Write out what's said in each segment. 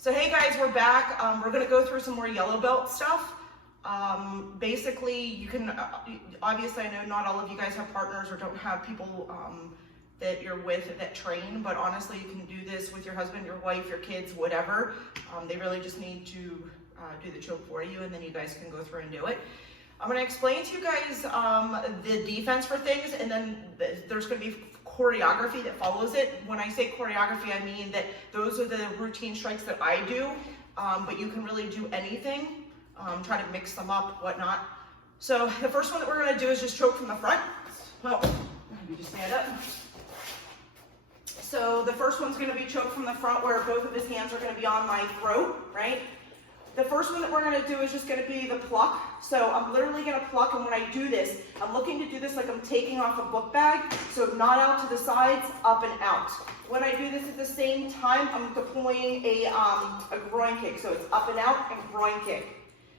So hey guys, we're back. We're gonna go through some more yellow belt stuff. Basically, you can, obviously I know not all of you guys have partners or don't have people that you're with that train, but honestly you can do this with your husband, your wife, your kids, whatever. They really just need to do the choke for you, and then you guys can go through and do it. I'm gonna explain to you guys the defense for things, and then there's gonna be choreography that follows it. When I say choreography, I mean that those are the routine strikes that I do, but you can really do anything. Try to mix them up, whatnot. So the first one that we're gonna do is just choke from the front. Well, you just stand up. So the first one's gonna be choke from the front, where both of his hands are gonna be on my throat, right? The first one that we're gonna do is just gonna be the pluck. So I'm literally gonna pluck, and when I do this, I'm looking to do this like I'm taking off a book bag. So not out to the sides, up and out. When I do this at the same time, I'm deploying a groin kick. So it's up and out and groin kick.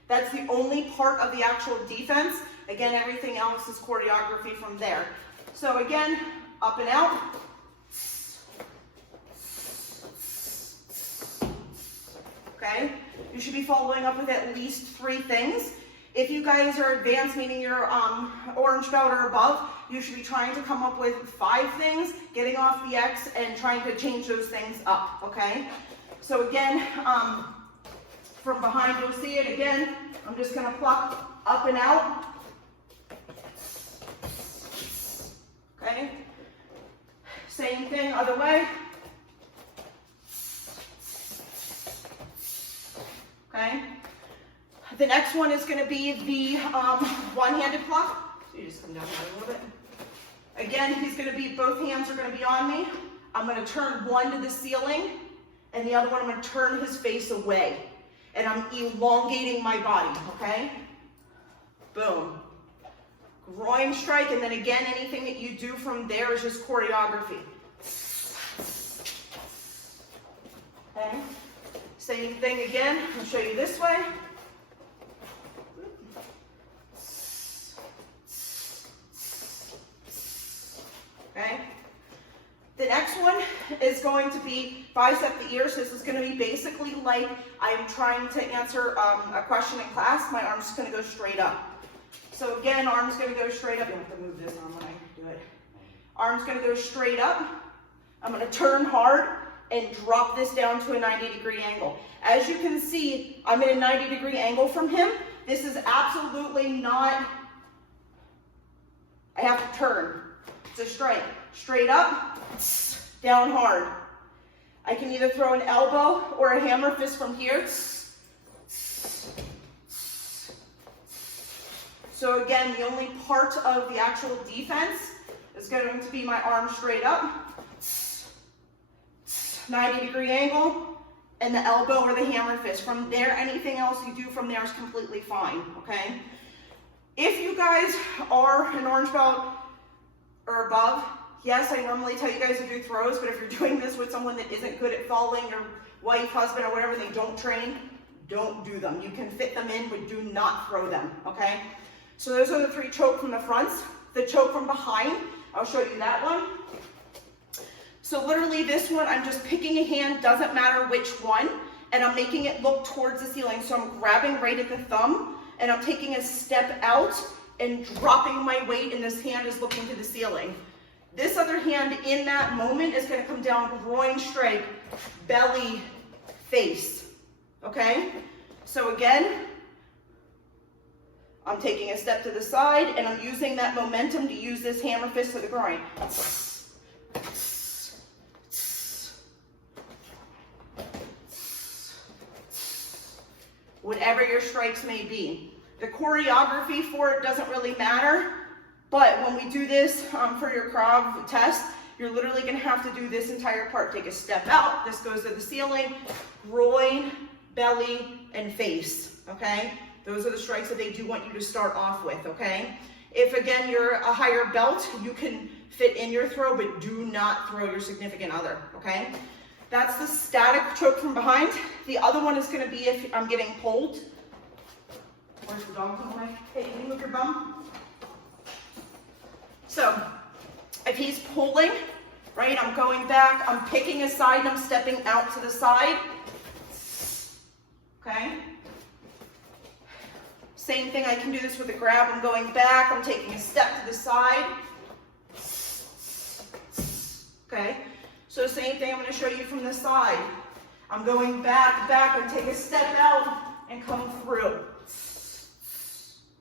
That's the only part of the actual defense. Again, everything else is choreography from there. So again, up and out. Okay? You should be following up with at least 3 things. If you guys are advanced, meaning you're orange belt or above, you should be trying to come up with 5 things, getting off the X and trying to change those things up, okay? So again, from behind you'll see it again. I'm just gonna pluck up and out. Okay? Same thing, other way. Okay. The next one is going to be the one-handed pluck. So you just come down here a little bit. Again, he's going to be, both hands are going to be on me. I'm going to turn one to the ceiling, and the other one I'm going to turn his face away. And I'm elongating my body, okay? Boom. Groin strike, and then again, anything that you do from there is just choreography. Okay? Same thing again. I'll show you this way. Okay. The next one is going to be bicep the ears. This is going to be basically like I'm trying to answer a question in class. My arm's going to go straight up. So again, arm's going to go straight up. You have to move this arm when I do it. Arm's going to go straight up. I'm going to turn hard and drop this down to a 90-degree angle. As you can see, I'm in a 90-degree angle from him. This is absolutely not, I have to turn. It's a strike. Straight up, down hard. I can either throw an elbow or a hammer fist from here. So again, the only part of the actual defense is going to be my arm straight up. 90-degree angle, and the elbow or the hammer fist. From there, anything else you do from there is completely fine, okay? If you guys are an orange belt or above, yes, I normally tell you guys to do throws, but if you're doing this with someone that isn't good at falling, your wife, husband, or whatever, they don't train, don't do them. You can fit them in, but do not throw them, okay? So those are the 3 choke from the fronts. The choke from behind, I'll show you that one. So literally this one, I'm just picking a hand, doesn't matter which one, and I'm making it look towards the ceiling. So I'm grabbing right at the thumb, and I'm taking a step out and dropping my weight, and this hand is looking to the ceiling. This other hand in that moment is going to come down groin straight, belly, face, okay? So again, I'm taking a step to the side, and I'm using that momentum to use this hammer fist to the groin. Whatever your strikes may be. The choreography for it doesn't really matter, but when we do this for your Krav test, you're literally going to have to do this entire part. Take a step out, this goes to the ceiling, groin, belly, and face, okay? Those are the strikes that they do want you to start off with, okay? If, again, you're a higher belt, you can fit in your throw, but do not throw your significant other, okay? That's the static choke from behind. The other one is going to be if I'm getting pulled. Where's the dog on the way? Hey, can you move your bum? So, if he's pulling, right, I'm going back, I'm picking a side, and I'm stepping out to the side. okay? Same thing, I can do this with a grab. I'm going back, I'm taking a step to the side. Okay, so same thing I'm going to show you from the side. I'm going back, I take a step out and come through.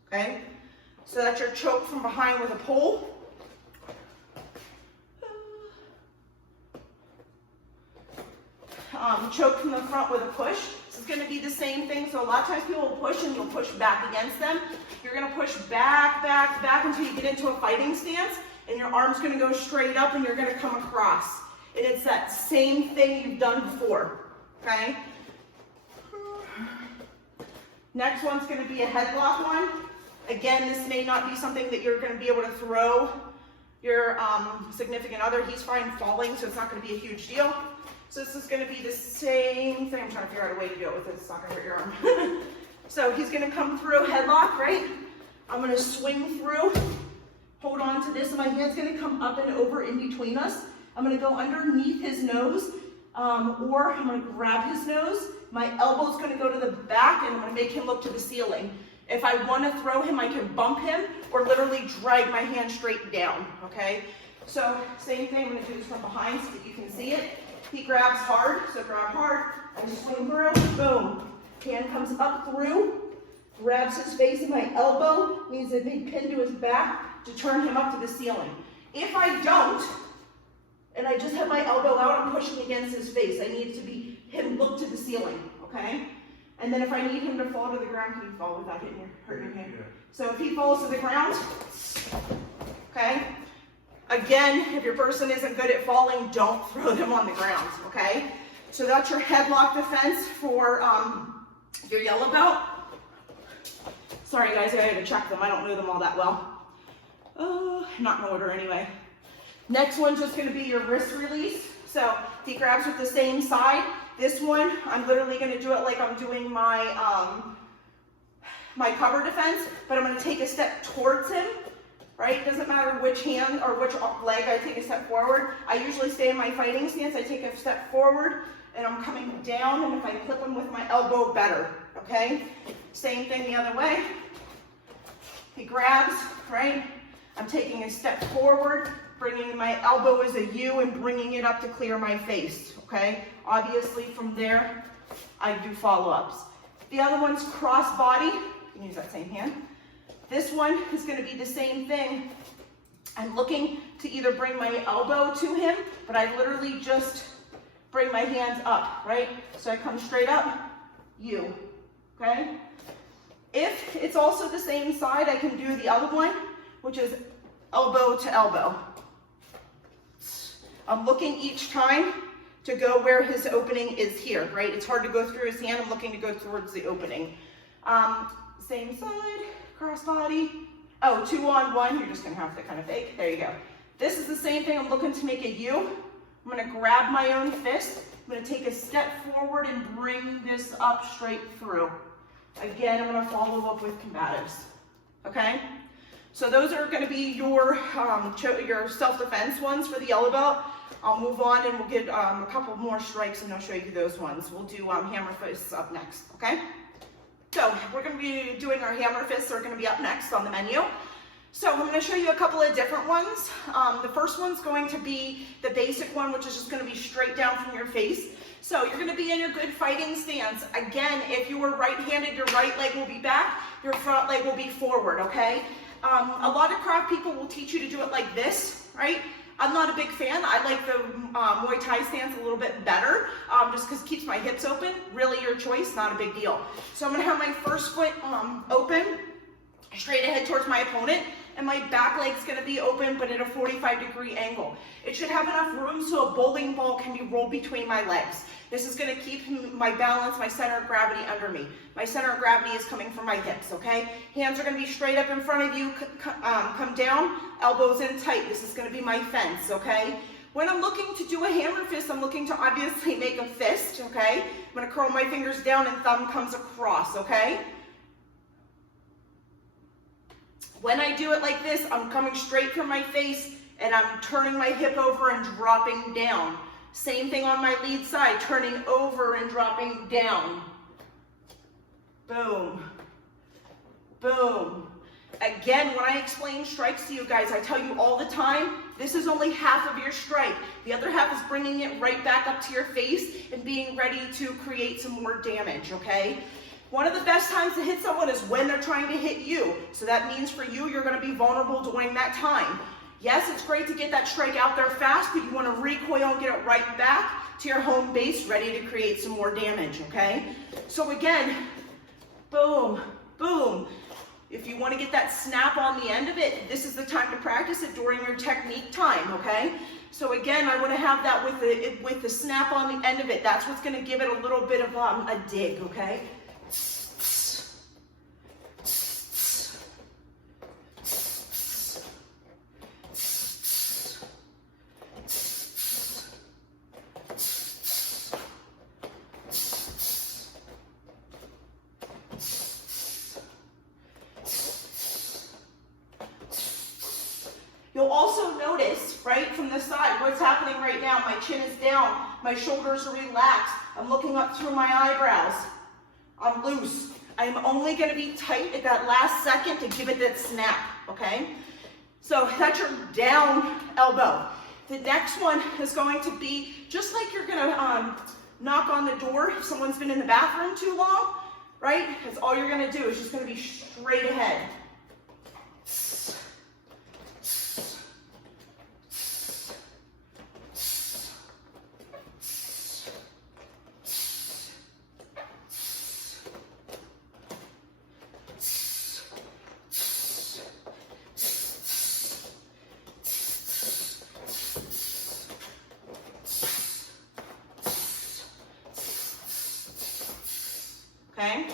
Okay, so that's your choke from behind with a pull. Choke from the front with a push. This is going to be the same thing. So a lot of times people will push and you'll push back against them. You're going to push back until you get into a fighting stance, and your arm's going to go straight up and you're going to come across. And it's that same thing you've done before. Okay? Next one's going to be a headlock one. Again, this may not be something that you're going to be able to throw your significant other. He's fine falling, so it's not going to be a huge deal. So this is going to be the same thing. I'm trying to figure out a way to do it with this. It's not going to hurt your arm. So he's going to come through, headlock, right? I'm going to swing through, hold on to this, and my hand's going to come up and over in between us. I'm going to go underneath his nose, or I'm going to grab his nose. My elbow's going to go to the back, and I'm going to make him look to the ceiling. If I want to throw him, I can bump him, or literally drag my hand straight down, okay? So same thing, I'm going to do this from behind so that you can see it. He grabs hard, so grab hard, I swing through, boom. Hand comes up through, grabs his face, and my elbow means a big pin to his back to turn him up to the ceiling. If I don't, and I just have my elbow out, I'm pushing against his face. I need to be him look to the ceiling, okay? And then if I need him to fall to the ground, can you fall without hurting your hand? Yeah. So if he falls to the ground, okay? Again, if your person isn't good at falling, don't throw them on the ground, okay? So that's your headlock defense for your yellow belt. Sorry guys, I had to check them. I don't know them all that well. Not in order anyway. Next one's just gonna be your wrist release. So he grabs with the same side. This one, I'm literally gonna do it like I'm doing my, my cover defense, but I'm gonna take a step towards him. Right? Doesn't matter which hand or which leg I take a step forward. I usually stay in my fighting stance. I take a step forward and I'm coming down, and if I clip him with my elbow, better. Okay? Same thing the other way. He grabs, right? I'm taking a step forward, bringing my elbow as a U and bringing it up to clear my face. Okay? Obviously from there, I do follow-ups. The other one's cross body. You can use that same hand. This one is going to be the same thing. I'm looking to either bring my elbow to him, but I literally just bring my hands up, right? So I come straight up, U, okay? If it's also the same side, I can do the other one, which is elbow to elbow. I'm looking each time to go where his opening is here, right? It's hard to go through his hand. I'm looking to go towards the opening. Same side. Cross body. Oh, 2-on-1. You're just going to have to kind of fake. There you go. This is the same thing. I'm looking to make a U. I'm going to grab my own fist. I'm going to take a step forward and bring this up straight through. Again, I'm going to follow up with combatives. Okay? So those are going to be your self-defense ones for the yellow belt. I'll move on and we'll get a couple more strikes and I'll show you those ones. We'll do hammer fists up next. Okay? So we're going to be doing our hammer fists. Are going to be up next on the menu. So I'm going to show you a couple of different ones. The first one's going to be the basic one, which is just going to be straight down from your face. So you're going to be in your good fighting stance. Again, if you were right-handed, your right leg will be back, your front leg will be forward, okay? A lot of craft people will teach you to do it like this, right? I'm not a big fan. I like the Muay Thai stance a little bit better, just because it keeps my hips open. Really your choice, not a big deal. So I'm going to have my first foot open, straight ahead towards my opponent, and my back leg's going to be open, but at a 45-degree angle. It should have enough room so a bowling ball can be rolled between my legs. This is going to keep my balance, my center of gravity under me. My center of gravity is coming from my hips, okay? Hands are going to be straight up in front of you, come down, elbows in tight. This is going to be my fence, okay? When I'm looking to do a hammer fist, I'm looking to obviously make a fist, okay? I'm going to curl my fingers down and thumb comes across, okay? When I do it like this, I'm coming straight from my face and I'm turning my hip over and dropping down. Same thing on my lead side, turning over and dropping down. boom, boom. Again, when I explain strikes to you guys, I tell you all the time, this is only half of your strike. The other half is bringing it right back up to your face and being ready to create some more damage, okay? One of the best times to hit someone is when they're trying to hit you. So that means for you, you're gonna be vulnerable during that time. Yes, it's great to get that strike out there fast, but you wanna recoil and get it right back to your home base, ready to create some more damage, okay? So again, boom, boom. If you want to get that snap on the end of it, this is the time to practice it during your technique time, okay? So again, I want to have that with the snap on the end of it. That's what's going to give it a little bit of a dig, okay? You'll also notice, right, from the side, what's happening right now. My chin is down, my shoulders are relaxed, I'm looking up through my eyebrows, I'm loose. I'm only going to be tight at that last second to give it that snap, okay? So that's your down elbow. The next one is going to be just like you're going to knock on the door if someone's been in the bathroom too long, right? That's all you're going to do. It's just going to be straight ahead. Okay?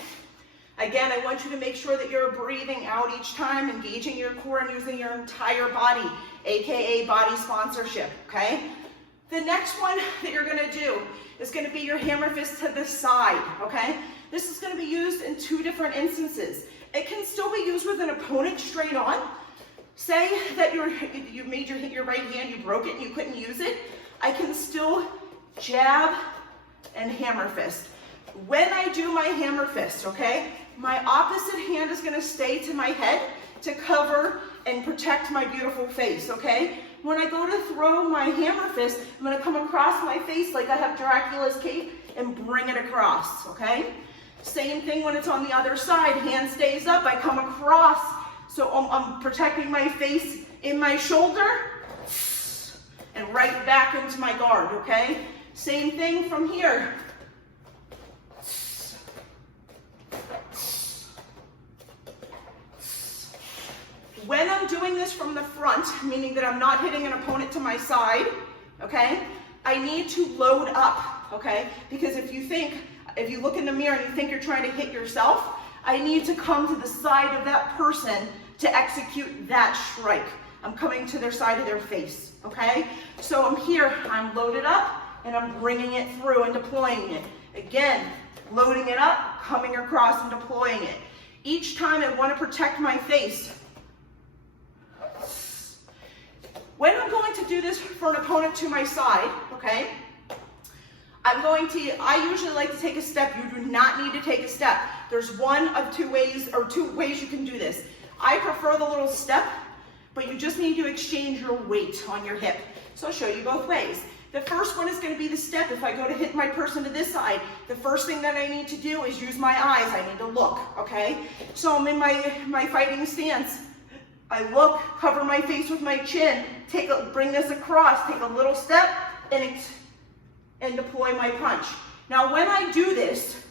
Again, I want you to make sure that you're breathing out each time, engaging your core and using your entire body, aka body sponsorship, okay? The next one that you're gonna do is gonna be your hammer fist to the side, okay? This is gonna be used in two different instances. It can still be used with an opponent straight on. Say that you made your right hand, you broke it and you couldn't use it. I can still jab and hammer fist. When I do my hammer fist, okay, my opposite hand is going to stay to my head to cover and protect my beautiful face, okay? When I go to throw my hammer fist, I'm going to come across my face like I have Dracula's cape and bring it across, okay? Same thing when it's on the other side. Hand stays up, I come across. So I'm protecting my face in my shoulder and right back into my guard, okay? Same thing from here. When I'm doing this from the front, meaning that I'm not hitting an opponent to my side, okay, I need to load up, okay? Because if you look in the mirror and you think you're trying to hit yourself, I need to come to the side of that person to execute that strike. I'm coming to their side of their face, okay? So I'm here, I'm loaded up, and I'm bringing it through and deploying it. Again, loading it up, coming across and deploying it. Each time I want to protect my face. When I'm going to do this for an opponent to my side, okay, I usually like to take a step. You do not need to take a step. There's one of two ways you can do this. I prefer the little step, but you just need to exchange your weight on your hip. So I'll show you both ways. The first one is going to be the step. If I go to hit my person to this side, the first thing that I need to do is use my eyes. I need to look, okay? So I'm in my fighting stance. I look, cover my face with my chin, bring this across, take a little step, and deploy my punch. Now when I do this,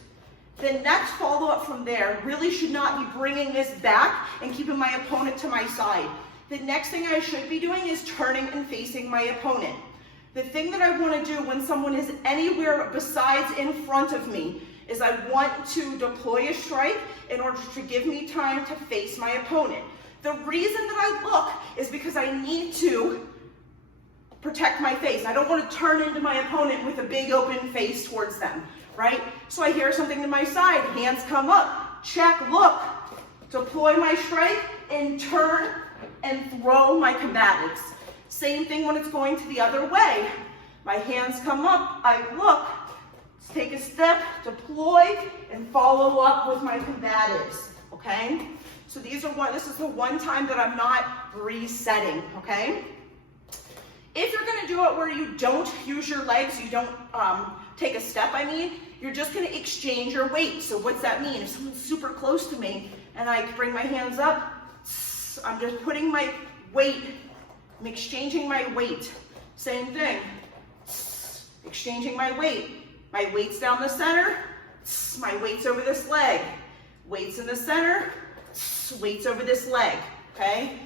the next follow-up from there really should not be bringing this back and keeping my opponent to my side. The next thing I should be doing is turning and facing my opponent. The thing that I want to do when someone is anywhere besides in front of me is I want to deploy a strike in order to give me time to face my opponent. The reason that I look is because I need to protect my face. I don't want to turn into my opponent with a big open face towards them, right? So I hear something to my side, hands come up, check, look, deploy my strike, and turn and throw my combatives. Same thing when it's going to the other way. My hands come up, I look, take a step, deploy, and follow up with my combatives, okay? So this is the one time that I'm not resetting, okay? If you're gonna do it where you don't use your legs, you don't take a step, you're just gonna exchange your weight. So what's that mean? If someone's super close to me and I bring my hands up, I'm just putting my weight, I'm exchanging my weight. Same thing, exchanging my weight. My weight's down the center, my weight's over this leg. Weight's in the center, weight's over this leg, okay?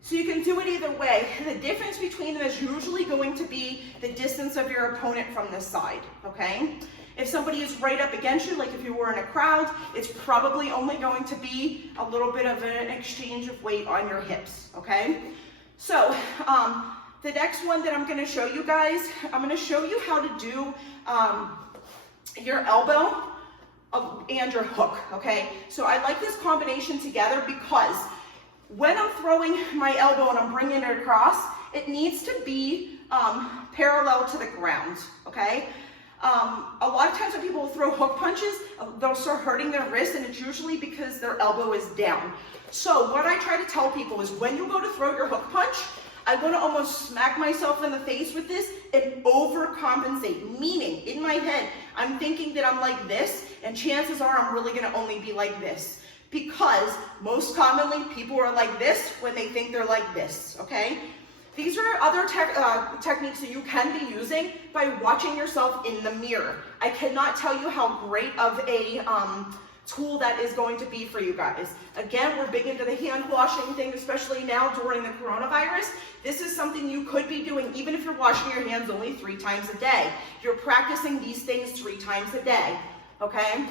So you can do it either way. The difference between them is usually going to be the distance of your opponent from the side, okay? If somebody is right up against you, like if you were in a crowd, it's probably only going to be a little bit of an exchange of weight on your hips, okay? So the next one that I'm gonna show you guys, I'm gonna show you how to do your elbow and your hook, okay? So I like this combination together because when I'm throwing my elbow and I'm bringing it across, it needs to be parallel to the ground, okay? A lot of times when people throw hook punches, they'll start hurting their wrist, and it's usually because their elbow is down. So what I try to tell people is when you go to throw your hook punch, I want to almost smack myself in the face with this and overcompensate, meaning in my head, I'm thinking that I'm like this, and chances are I'm really going to only be like this. Because most commonly people are like this when they think they're like this, okay? These are other techniques that you can be using by watching yourself in the mirror. I cannot tell you how great of a tool that is going to be for you guys. Again, we're big into the hand washing thing, especially now during the coronavirus. This is something you could be doing even if you're washing your hands only 3 times a day. You're practicing these things 3 times a day, okay?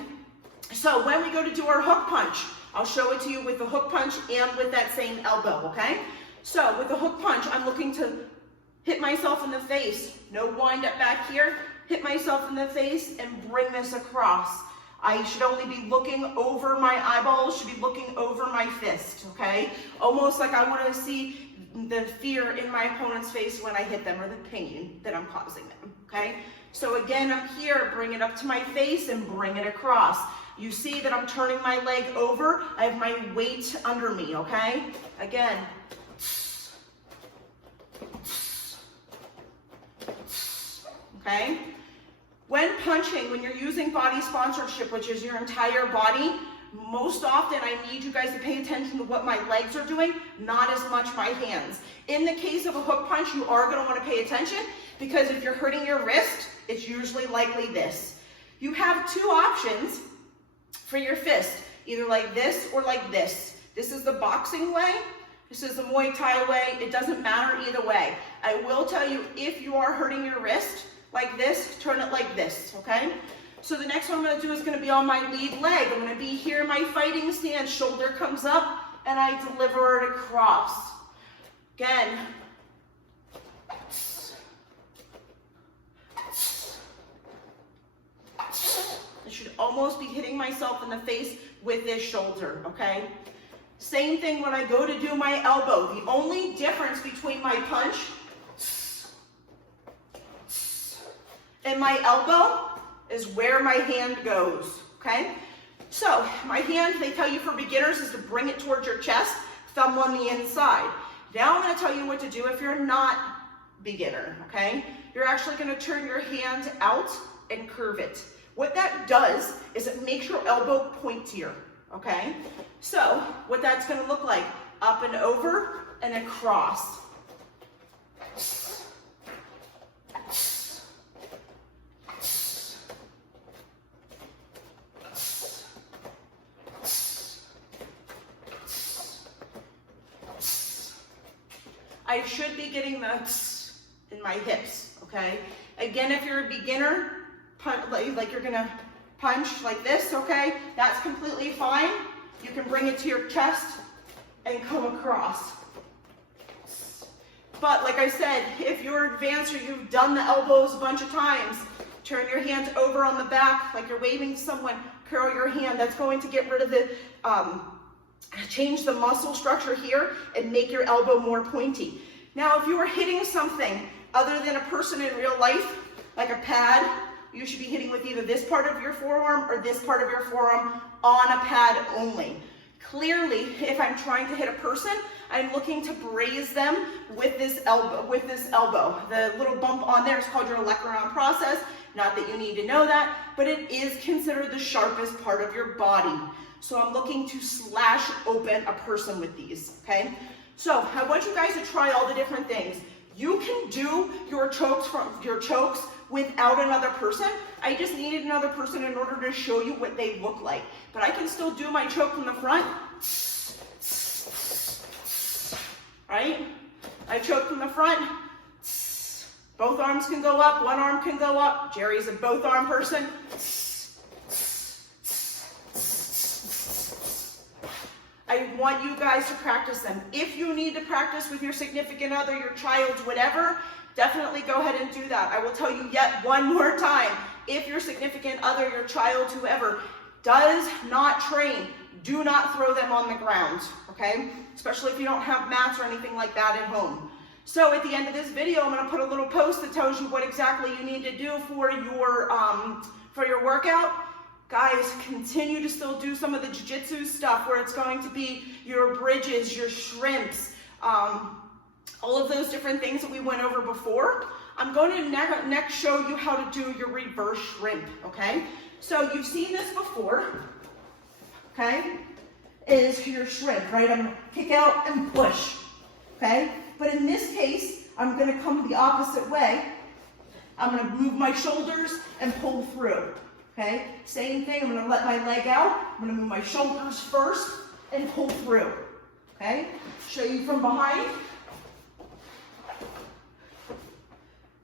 So when we go to do our hook punch, I'll show it to you with the hook punch and with that same elbow, okay? So with the hook punch, I'm looking to hit myself in the face. No wind up back here. Hit myself in the face and bring this across. I should only be looking over my eyeballs, should be looking over my fist, okay? Almost like I want to see the fear in my opponent's face when I hit them, or the pain that I'm causing them, okay? So again, I'm here, bring it up to my face and bring it across. You see that I'm turning my leg over. I have my weight under me, okay? Again. Okay? When punching, when you're using body sponsorship, which is your entire body, most often I need you guys to pay attention to what my legs are doing, not as much my hands. In the case of a hook punch, you are going to want to pay attention because if you're hurting your wrist, it's usually likely this. You have 2 options for your fist, either like this or like this. This is the boxing way. This is the Muay Thai way. It doesn't matter either way. I will tell you, if you are hurting your wrist like this, turn it like this, okay? So the next one I'm going to do is going to be on my lead leg. I'm going to be here in my fighting stance. Shoulder comes up, and I deliver it across. Again. I should almost be hitting myself in the face with this shoulder, okay? Same thing when I go to do my elbow. The only difference between my punch and my elbow is where my hand goes, okay? So my hand, they tell you for beginners, is to bring it towards your chest, thumb on the inside. Now I'm going to tell you what to do if you're not beginner, okay? You're actually going to turn your hand out and curve it. What that does is it makes your elbow pointier, okay? So what that's going to look like, up and over and across. I should be getting the in my hips, okay? Again, if you're a beginner, like you're gonna punch like this, okay? That's completely fine. You can bring it to your chest and come across. But like I said, if you're advanced or you've done the elbows a bunch of times, turn your hand over on the back like you're waving to someone, curl your hand. That's going to get rid of the, change the muscle structure here and make your elbow more pointy. Now, if you are hitting something other than a person in real life, like a pad, you should be hitting with either this part of your forearm or this part of your forearm on a pad only. Clearly, if I'm trying to hit a person, I'm looking to braze them with this elbow. The little bump on there is called your olecranon process. Not that you need to know that, but it is considered the sharpest part of your body. So I'm looking to slash open a person with these, okay? So I want you guys to try all the different things. You can do your chokes without another person. I just needed another person in order to show you what they look like. But I can still do my choke from the front, right? I choke from the front. Both arms can go up, one arm can go up. Jerry's a both arm person. I want you guys to practice them. If you need to practice with your significant other, your child, whatever, definitely go ahead and do that. I will tell you yet one more time, if your significant other, your child, whoever, does not train, do not throw them on the ground, okay? Especially if you don't have mats or anything like that at home. So at the end of this video, I'm gonna put a little post that tells you what exactly you need to do for your workout. Guys, continue to still do some of the jiu-jitsu stuff where it's going to be your bridges, your shrimps, all of those different things that we went over before. I'm going to next show you how to do your reverse shrimp, okay? So you've seen this before, okay? Is your shrimp, right? I'm gonna kick out and push, okay? But in this case, I'm gonna come the opposite way. I'm gonna move my shoulders and pull through, okay? Same thing, I'm gonna let my leg out. I'm gonna move my shoulders first and pull through, okay? Show you from behind.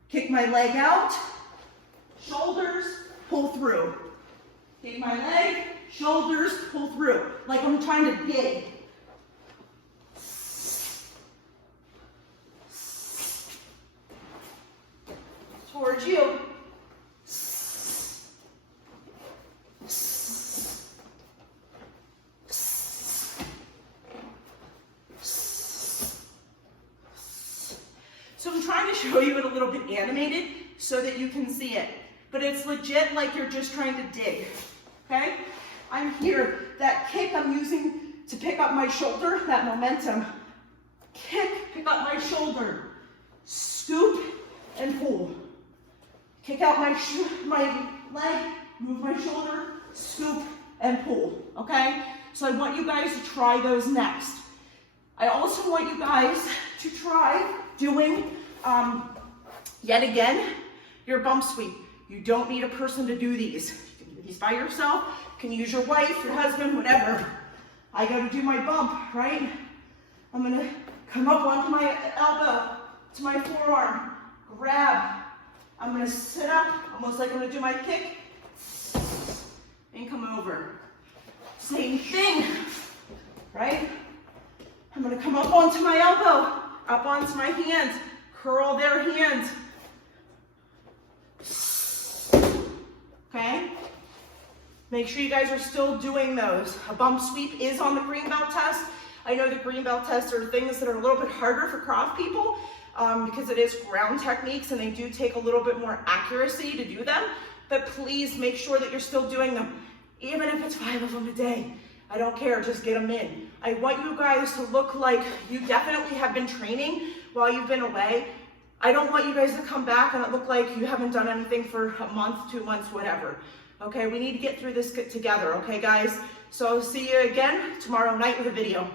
Kick my leg out, shoulders, pull through. Kick my leg, shoulders, pull through. Like I'm trying to dig. Towards you. So I'm trying to show you it a little bit animated so that you can see it. But it's legit like you're just trying to dig, okay? I'm here. That kick I'm using to pick up my shoulder, that momentum. Kick, pick up my shoulder. Scoop and pull. Kick out my leg, move my shoulder, scoop and pull, okay? So I want you guys to try those next. I also want you guys to try doing, yet again, your bump sweep. You don't need a person to do these. You can do these by yourself. You can use your wife, your husband, whatever. I got to do my bump, right? I'm going to come up onto my elbow, to my forearm, grab. I'm going to sit up, almost like I'm going to do my kick, and come over. Same thing, right? I'm going to come up onto my elbow, up onto my hands, curl their hands. Okay? Make sure you guys are still doing those. A bump sweep is on the green belt test. I know the green belt tests are things that are a little bit harder for Krav people because it is ground techniques and they do take a little bit more accuracy to do them. But please make sure that you're still doing them, even if it's 5 of them a day. I don't care, just get them in. I want you guys to look like you definitely have been training while you've been away. I don't want you guys to come back and it look like you haven't done anything for a month, 2 months, whatever. Okay, we need to get through this together, okay guys? So I'll see you again tomorrow night with a video.